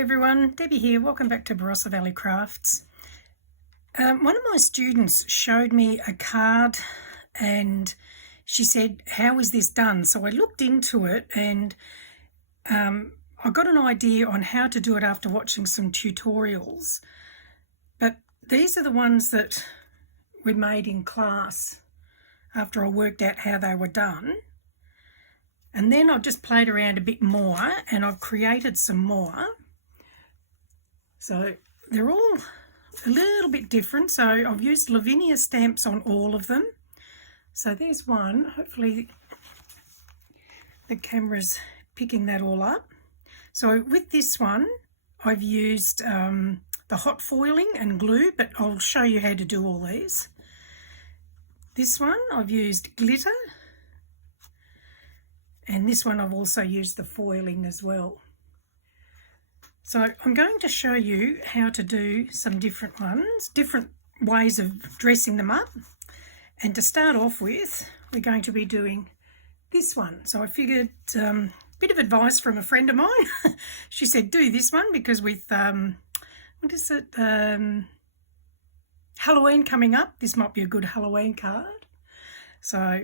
everyone, Debbie here. Welcome back to Barossa Valley Crafts. One of my students showed me a card and she said, how is this done? So I looked into it and I got an idea on how to do it after watching some tutorials. But these are the ones that we made in class after I worked out how they were done. And then I've just played around a bit more and I've created some more. So they're all a little bit different. So I've used Lavinia stamps on all of them. So there's one. Hopefully the camera's picking that all up. So with this one, I've used the hot foiling and glue, but I'll show you how to do all these. This one, I've used glitter. And this one I've also used the foiling as well. So I'm going to show you how to do some different ones, different ways of dressing them up. And to start off with, we're going to be doing this one. So I figured a bit of advice from a friend of mine. She said, do this one because with, what is it, Halloween coming up, this might be a good Halloween card. So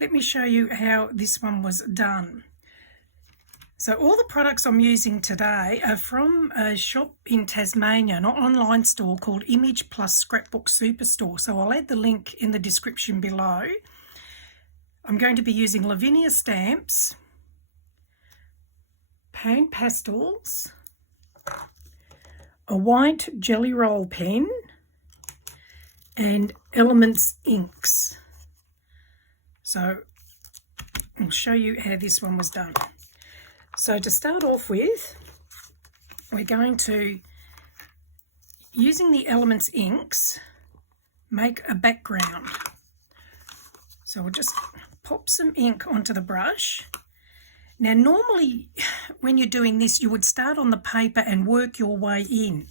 let me show you how this one was done. So all the products I'm using today are from a shop in Tasmania, an online store called Image Plus Scrapbook Superstore. So I'll add the link in the description below. I'm going to be using Lavinia stamps, pan pastels, a white jelly roll pen, and Elements inks. So I'll show you how this one was done. So to start off with, we're going to, using the Elements inks, make a background. So we'll just pop some ink onto the brush. Now normally when you're doing this, you would start on the paper and work your way in.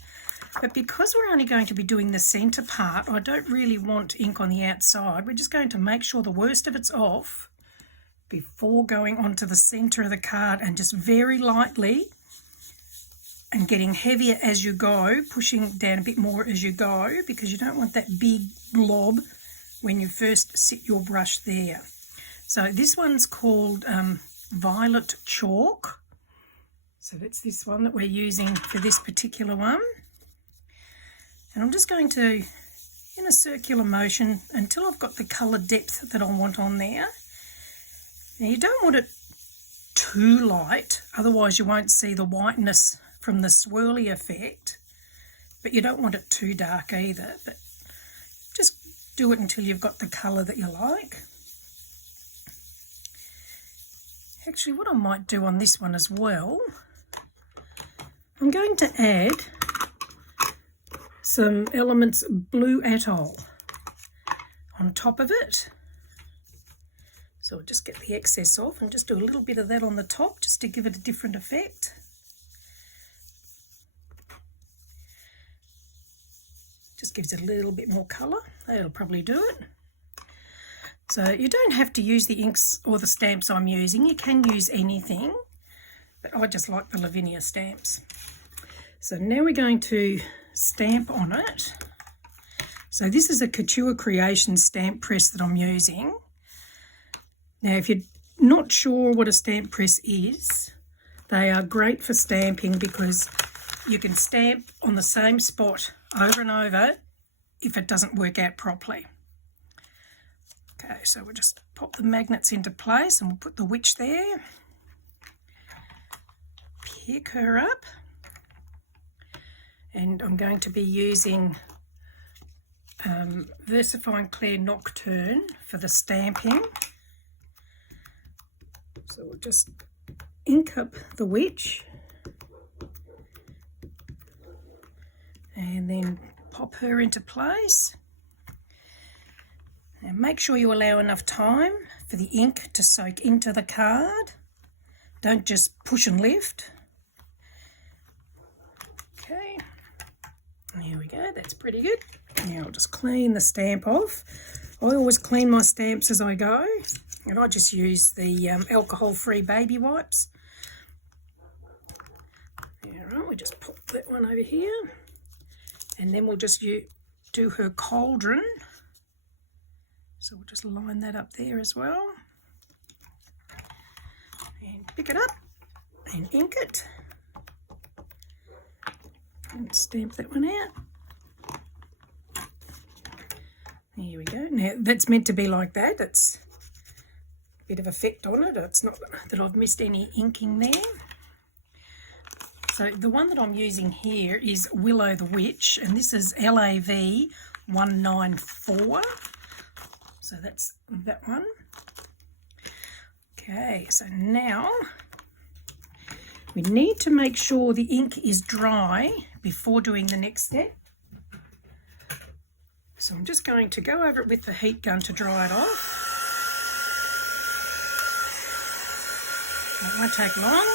But because we're only going to be doing the centre part, I don't really want ink on the outside. We're just going to make sure the worst of it's off before going onto the centre of the card, and just very lightly and getting heavier as you go, pushing down a bit more as you go, because you don't want that big blob when you first sit your brush there. So this one's called Violet Chalk. So that's this one that we're using for this particular one. And I'm just going to, in a circular motion, until I've got the colour depth that I want on there. Now you don't want it too light, otherwise you won't see the whiteness from the swirly effect. But you don't want it too dark either. But just do it until you've got the colour that you like. Actually, what I might do on this one as well, I'm going to add some Elements Blue Atoll on top of it. So I'll just get the excess off and just do a little bit of that on the top just to give it a different effect. Just gives it a little bit more colour. That'll probably do it. So you don't have to use the inks or the stamps I'm using. You can use anything, but I just like the Lavinia stamps. So now we're going to stamp on it. So this is a Couture Creation stamp press that I'm using. Now if you're not sure what a stamp press is, they are great for stamping because you can stamp on the same spot over and over if it doesn't work out properly. Okay, so we'll just pop the magnets into place and we'll put the witch there. Pick her up. And I'm going to be using VersaFine Clair Nocturne for the stamping. So we'll just ink up the witch and then pop her into place. And make sure you allow enough time for the ink to soak into the card. Don't just push and lift. Okay. There we go, that's pretty good. Now I'll just clean the stamp off. I always clean my stamps as I go, and I just use the alcohol-free baby wipes. All right, we just pop that one over here, and then we'll just do her cauldron. So we'll just line that up there as well, and pick it up and ink it, and stamp that one out. There we go. Now that's meant to be like that. It's a bit of effect on it. It's not that I've missed any inking there. So the one that I'm using here is Willow the Witch, and this is LAV 194. So that's that one. Okay, so now we need to make sure the ink is dry before doing the next step. So I'm just going to go over it with the heat gun to dry it off. It won't take long.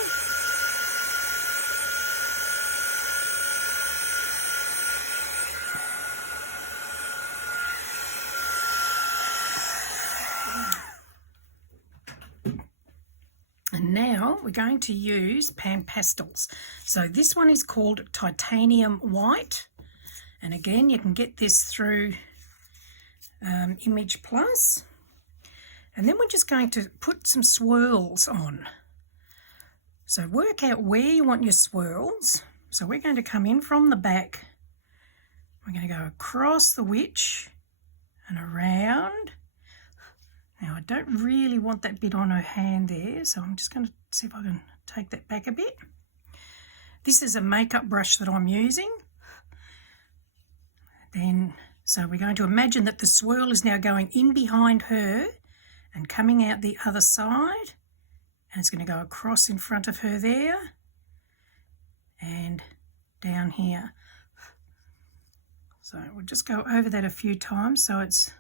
And now we're going to use pan pastels. So this one is called Titanium White. And again, you can get this through Image Plus. And then we're just going to put some swirls on. So work out where you want your swirls. So we're going to come in from the back. We're going to go across the witch and around. Now I don't really want that bit on her hand there, so I'm just going to see if I can take that back a bit. This is a makeup brush that I'm using. So we're going to imagine that the swirl is now going in behind her and coming out the other side, and it's going to go across in front of her there and down here. So we'll just go over that a few times so it's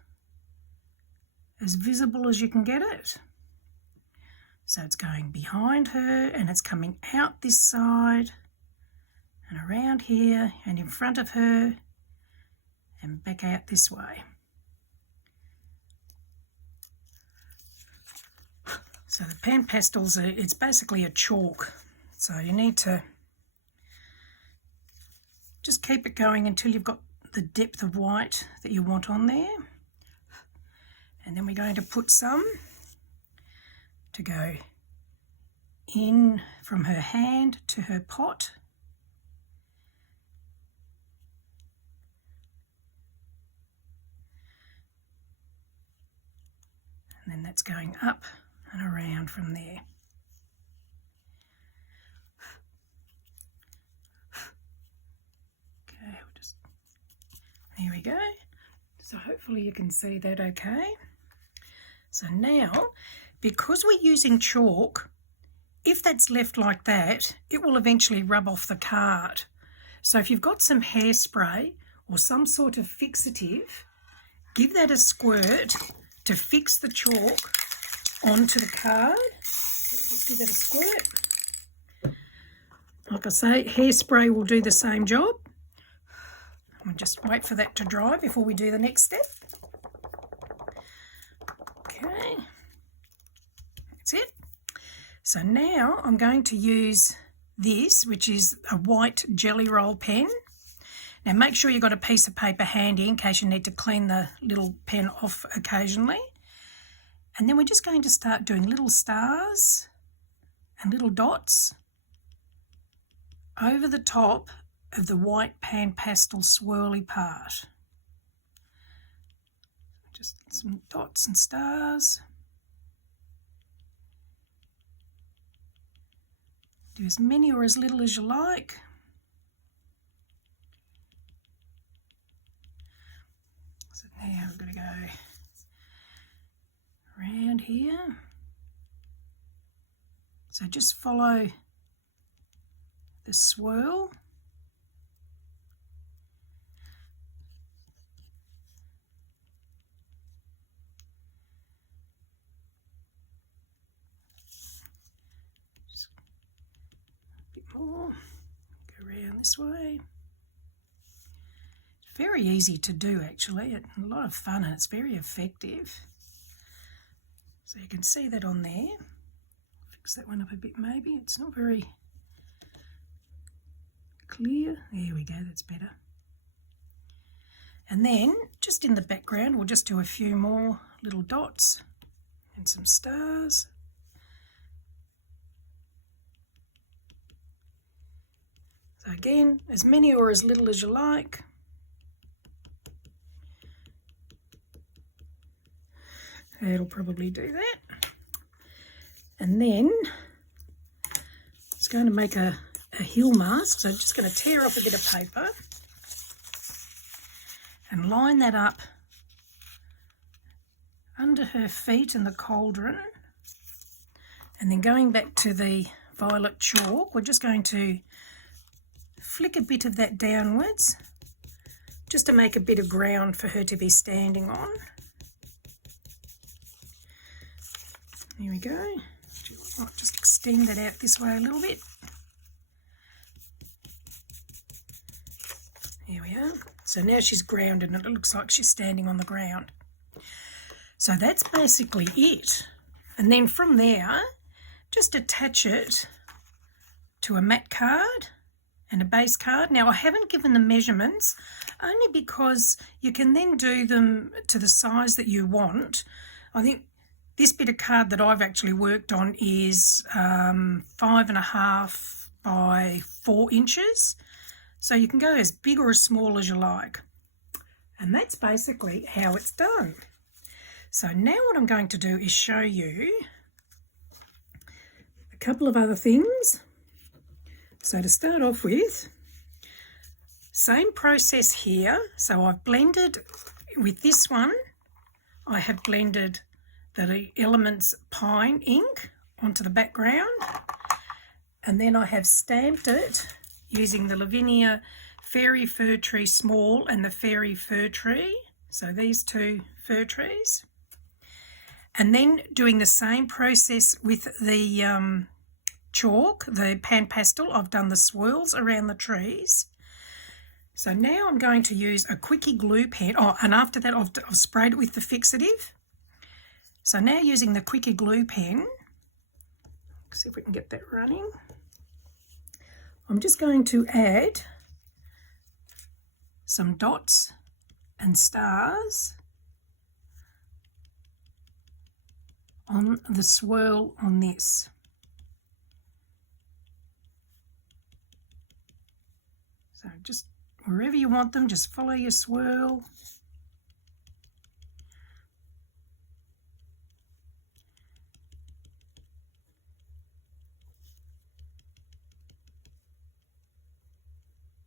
as visible as you can get it. So it's going behind her and it's coming out this side and around here and in front of her and back out this way. So the pan pastels, it's basically a chalk. So you need to just keep it going until you've got the depth of white that you want on there. And then we're going to put some to go in from her hand to her pot. And then that's going up and around from there. Okay, there we go. So hopefully you can see that okay. So now, because we're using chalk, if that's left like that, it will eventually rub off the card. So if you've got some hairspray or some sort of fixative, give that a squirt to fix the chalk onto the card. Let's give that a squirt. Like I say, hairspray will do the same job. We'll just wait for that to dry before we do the next step. Okay, that's it. So now I'm going to use this, which is a white jelly roll pen. Now make sure you've got a piece of paper handy in case you need to clean the little pen off occasionally. And then we're just going to start doing little stars and little dots over the top of the white pan pastel swirly part. Just some dots and stars. Do as many or as little as you like. So now we're going to go around here. So just follow the swirl. More. Go around this way. It's very easy to do actually, it's a lot of fun and it's very effective. So you can see that on there. Fix that one up a bit maybe, it's not very clear. There we go, that's better. And then just in the background we'll just do a few more little dots and some stars. So again, as many or as little as you like. It'll probably do that. And then it's going to make a heel mask, so I'm just going to tear off a bit of paper and line that up under her feet in the cauldron. And then going back to the violet chalk, we're just going to flick a bit of that downwards just to make a bit of ground for her to be standing on. There we go. I'll just extend it out this way a little bit. There we are. So now she's grounded and it looks like she's standing on the ground. So that's basically it. And then from there, just attach it to a mat card and a base card. Now I haven't given the measurements only because you can then do them to the size that you want. I think this bit of card that I've actually worked on is 5.5 by 4 inches. So you can go as big or as small as you like. And that's basically how it's done. So now what I'm going to do is show you a couple of other things. So to start off with, same process here. So I've blended with this one, I have blended the Elements Pine ink onto the background, and then I have stamped it using the Lavinia Fairy Fir Tree Small and the Fairy Fir Tree, so these two fir trees, and then doing the same process with the chalk, the pan pastel. I've done the swirls around the trees. So now I'm going to use a quickie glue pen, and after that I've sprayed it with the fixative. So now using the quickie glue pen, see if we can get that running, I'm just going to add some dots and stars on the swirl on this. So just wherever you want them, just follow your swirl.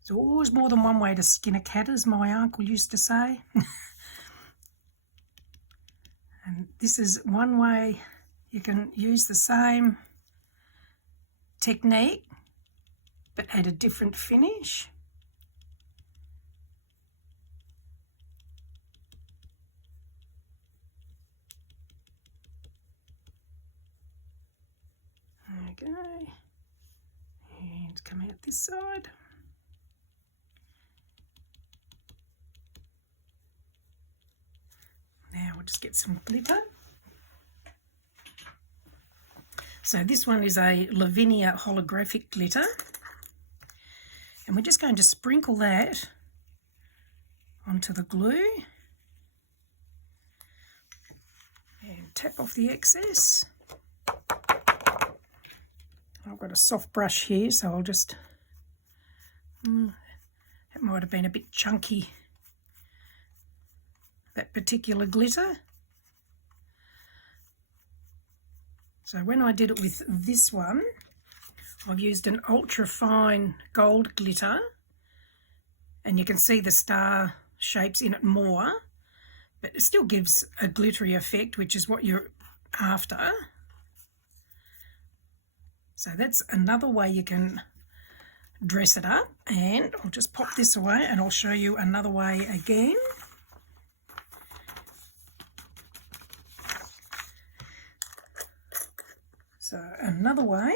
There's always more than one way to skin a cat, as my uncle used to say. And this is one way you can use the same technique but add a different finish. Okay, and come out this side. Now we'll just get some glitter. So this one is a Lavinia holographic glitter, and we're just going to sprinkle that onto the glue and tap off the excess. I've got a soft brush here, so I'll just, it might have been a bit chunky, that particular glitter. So when I did it with this one, I've used an ultra fine gold glitter, and you can see the star shapes in it more, but it still gives a glittery effect, which is what you're after. So that's another way you can dress it up, and I'll just pop this away and I'll show you another way again. So another way,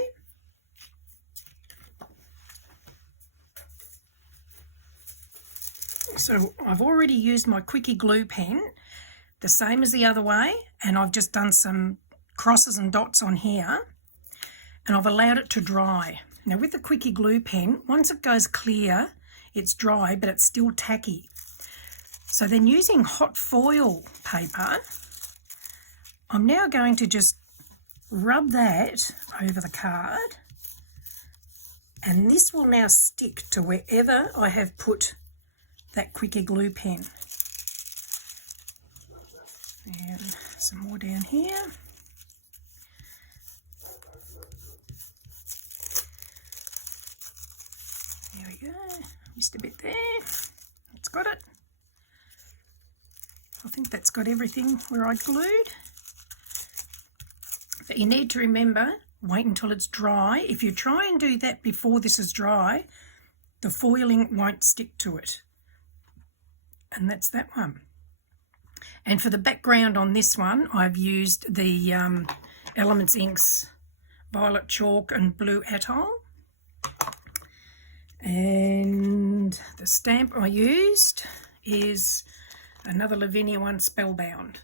so I've already used my quickie glue pen, the same as the other way, and I've just done some crosses and dots on here, and I've allowed it to dry. Now with the quickie glue pen, once it goes clear, it's dry, but it's still tacky. So then using hot foil paper, I'm now going to just rub that over the card, and this will now stick to wherever I have put that quickie glue pen. And some more down here. There we go, just a bit there. It's got it. I think that's got everything where I glued. But you need to remember, wait until it's dry. If you try and do that before this is dry, the foiling won't stick to it. And that's that one. And for the background on this one, I've used the Elements Inks Violet Chalk and Blue Atoll. And the stamp I used is another Lavinia one, Spellbound.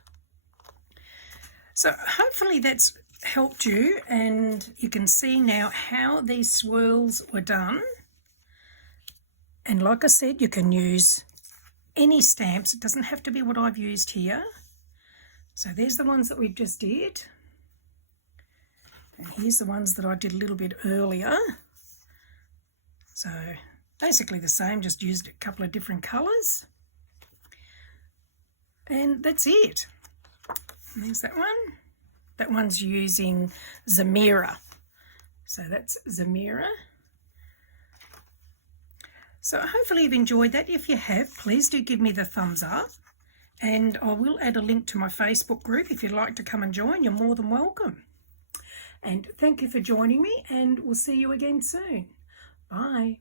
So hopefully that's helped you, and you can see now how these swirls were done. And like I said, you can use any stamps. It doesn't have to be what I've used here. So there's the ones that we just did. And here's the ones that I did a little bit earlier. So basically the same, just used a couple of different colours. And that's it. And there's that one. That one's using Zamira. So that's Zamira. So hopefully you've enjoyed that. If you have, please do give me the thumbs up. And I will add a link to my Facebook group. If you'd like to come and join, you're more than welcome. And thank you for joining me, and we'll see you again soon. Bye.